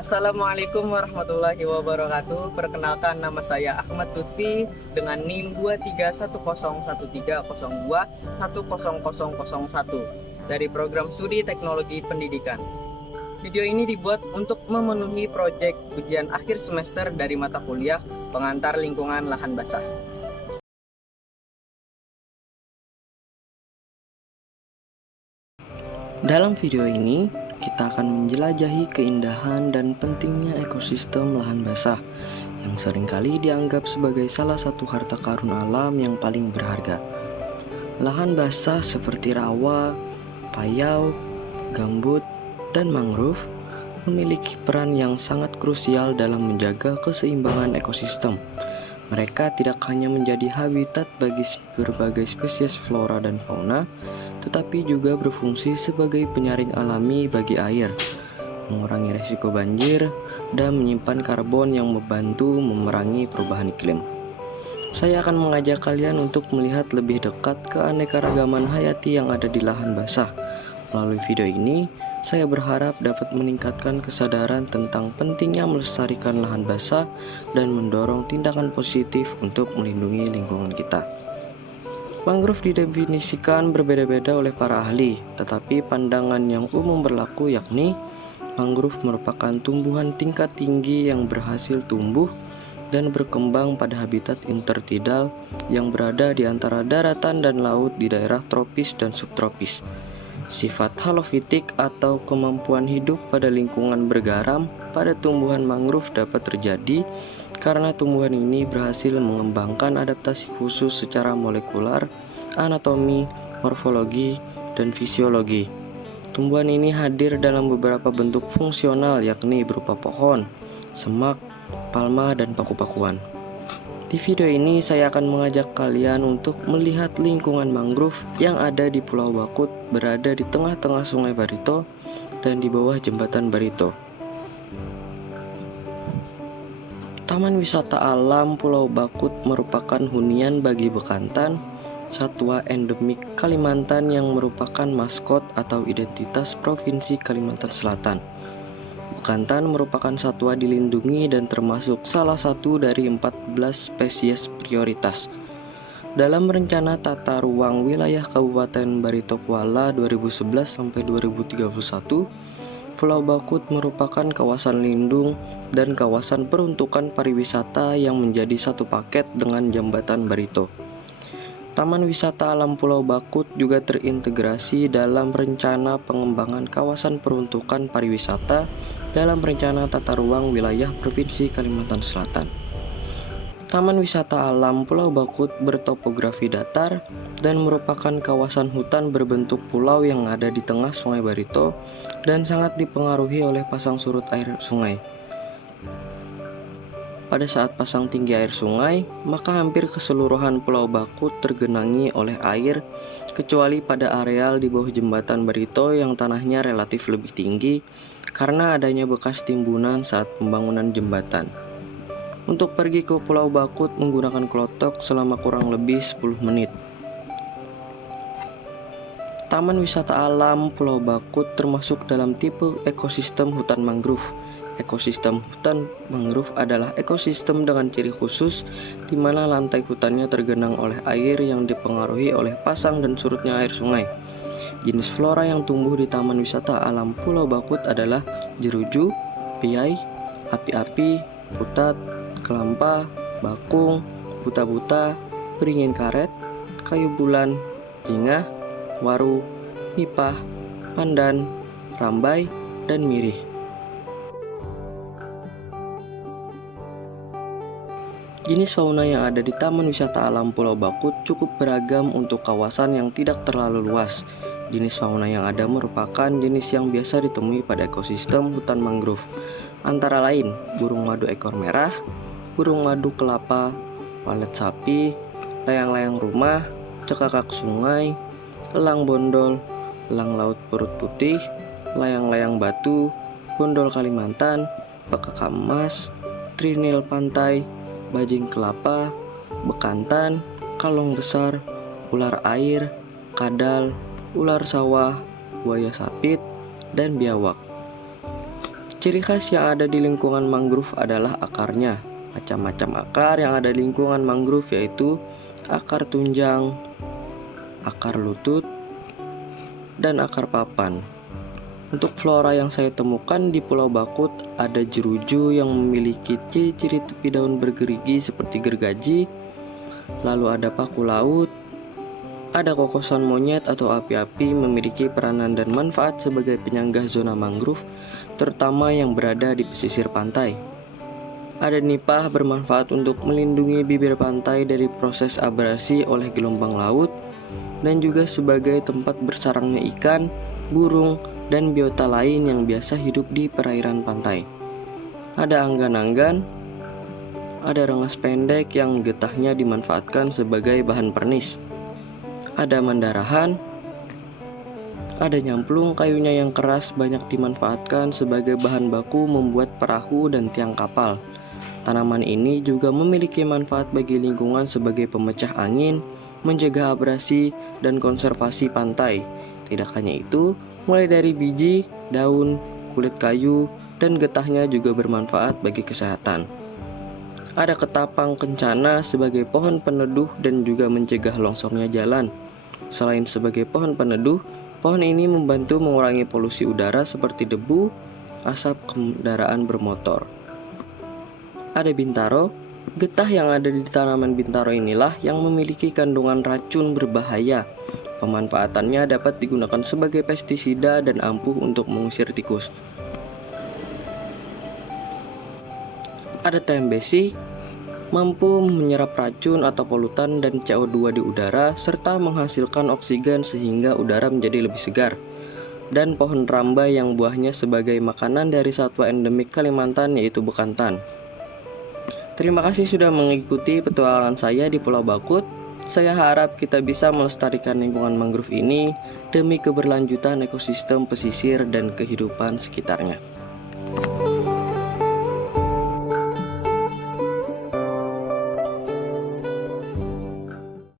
Assalamualaikum warahmatullahi wabarakatuh. Perkenalkan, nama saya Ahmad Lutfi dengan NIM 2310130210001 dari program studi teknologi pendidikan. Video ini dibuat untuk memenuhi proyek ujian akhir semester dari mata kuliah pengantar lingkungan lahan basah. Dalam video ini, kita akan menjelajahi keindahan dan pentingnya ekosistem lahan basah yang seringkali dianggap sebagai salah satu harta karun alam yang paling berharga. Lahan basah seperti rawa, payau, gambut, dan mangrove memiliki peran yang sangat krusial dalam menjaga keseimbangan ekosistem. Mereka tidak hanya menjadi habitat bagi berbagai spesies flora dan fauna, tetapi juga berfungsi sebagai penyaring alami bagi air, mengurangi resiko banjir, dan menyimpan karbon yang membantu memerangi perubahan iklim. Saya akan mengajak kalian untuk melihat lebih dekat keanekaragaman hayati yang ada di lahan basah. Melalui video ini, saya berharap dapat meningkatkan kesadaran tentang pentingnya melestarikan lahan basah dan mendorong tindakan positif untuk melindungi lingkungan kita. Mangrove didefinisikan berbeda-beda oleh para ahli, tetapi pandangan yang umum berlaku yakni mangrove merupakan tumbuhan tingkat tinggi yang berhasil tumbuh dan berkembang pada habitat intertidal yang berada di antara daratan dan laut di daerah tropis dan subtropis. Sifat halofitik atau kemampuan hidup pada lingkungan bergaram pada tumbuhan mangrove dapat terjadi karena tumbuhan ini berhasil mengembangkan adaptasi khusus secara molekular, anatomi, morfologi, dan fisiologi. Tumbuhan ini hadir dalam beberapa bentuk fungsional yakni berupa pohon, semak, palma, dan paku-pakuan. Di video ini saya akan mengajak kalian untuk melihat lingkungan mangrove yang ada di Pulau Bakut berada di tengah-tengah Sungai Barito dan di bawah jembatan Barito. Taman Wisata Alam Pulau Bakut merupakan hunian bagi bekantan, satwa endemik Kalimantan yang merupakan maskot atau identitas Provinsi Kalimantan Selatan. Bekantan merupakan satwa dilindungi dan termasuk salah satu dari 14 spesies prioritas. Dalam rencana tata ruang wilayah Kabupaten Barito Kuala 2011-2031, Pulau Bakut merupakan kawasan lindung dan kawasan peruntukan pariwisata yang menjadi satu paket dengan Jembatan Barito. Taman Wisata Alam Pulau Bakut juga terintegrasi dalam rencana pengembangan kawasan peruntukan pariwisata dalam rencana tata ruang wilayah Provinsi Kalimantan Selatan. Taman Wisata Alam Pulau Bakut bertopografi datar dan merupakan kawasan hutan berbentuk pulau yang ada di tengah Sungai Barito dan sangat dipengaruhi oleh pasang surut air sungai. Pada saat pasang tinggi air sungai, maka hampir keseluruhan Pulau Bakut tergenangi oleh air, kecuali pada areal di bawah jembatan Barito yang tanahnya relatif lebih tinggi karena adanya bekas timbunan saat pembangunan jembatan. Untuk pergi ke Pulau Bakut menggunakan klotok selama kurang lebih 10 menit. Taman Wisata Alam Pulau Bakut termasuk dalam tipe ekosistem hutan mangrove. Ekosistem hutan mangrove adalah ekosistem dengan ciri khusus di mana lantai hutannya tergenang oleh air yang dipengaruhi oleh pasang dan surutnya air sungai. Jenis flora yang tumbuh di Taman Wisata Alam Pulau Bakut adalah jeruju, piai, api-api, putat, kelampa, bakung, buta-buta, beringin karet, kayu bulan, jingah, waru, nipah, pandan, rambai, dan mirih. Jenis fauna yang ada di Taman Wisata Alam Pulau Bakut cukup beragam untuk kawasan yang tidak terlalu luas. Jenis fauna yang ada merupakan jenis yang biasa ditemui pada ekosistem hutan mangrove, antara lain burung madu ekor merah, burung madu kelapa, walet sapi, layang-layang rumah, cekakak sungai, elang bondol, elang laut perut putih, layang-layang batu, bondol Kalimantan, bekaka emas, trinil pantai, bajing kelapa, bekantan, kalong besar, ular air, kadal, ular sawah, buaya sapit, dan biawak. Ciri khas yang ada di lingkungan mangrove adalah akarnya. Macam-macam akar yang ada di lingkungan mangrove yaitu akar tunjang, akar lutut, dan akar papan. Untuk flora yang saya temukan di Pulau Bakut, ada jeruju yang memiliki ciri-ciri tepi daun bergerigi seperti gergaji, lalu ada paku laut, ada kokosan monyet atau api-api memiliki peranan dan manfaat sebagai penyanggah zona mangrove, terutama yang berada di pesisir pantai. Ada nipah bermanfaat untuk melindungi bibir pantai dari proses abrasi oleh gelombang laut, dan juga sebagai tempat bersarangnya ikan, burung, dan biota lain yang biasa hidup di perairan pantai. Ada anggan-anggan, ada rengas pendek yang getahnya dimanfaatkan sebagai bahan pernis. Ada mandarahan, ada nyamplung, kayunya yang keras banyak dimanfaatkan sebagai bahan baku membuat perahu dan tiang kapal. Tanaman ini juga memiliki manfaat bagi lingkungan sebagai pemecah angin, mencegah abrasi, dan konservasi pantai. Tidak hanya itu, mulai dari biji, daun, kulit kayu, dan getahnya juga bermanfaat bagi kesehatan. Ada ketapang kencana sebagai pohon peneduh dan juga mencegah longsornya jalan. Selain sebagai pohon peneduh, pohon ini membantu mengurangi polusi udara seperti debu, asap kendaraan bermotor. Ada bintaro. Getah yang ada di tanaman bintaro inilah yang memiliki kandungan racun berbahaya. Pemanfaatannya dapat digunakan sebagai pestisida dan ampuh untuk mengusir tikus. Ada TMBC, mampu menyerap racun atau polutan dan CO2 di udara serta menghasilkan oksigen sehingga udara menjadi lebih segar. Dan pohon ramba yang buahnya sebagai makanan dari satwa endemik Kalimantan yaitu bekantan. Terima kasih sudah mengikuti petualangan saya di Pulau Bakut. Saya harap kita bisa melestarikan lingkungan mangrove ini demi keberlanjutan ekosistem pesisir dan kehidupan sekitarnya.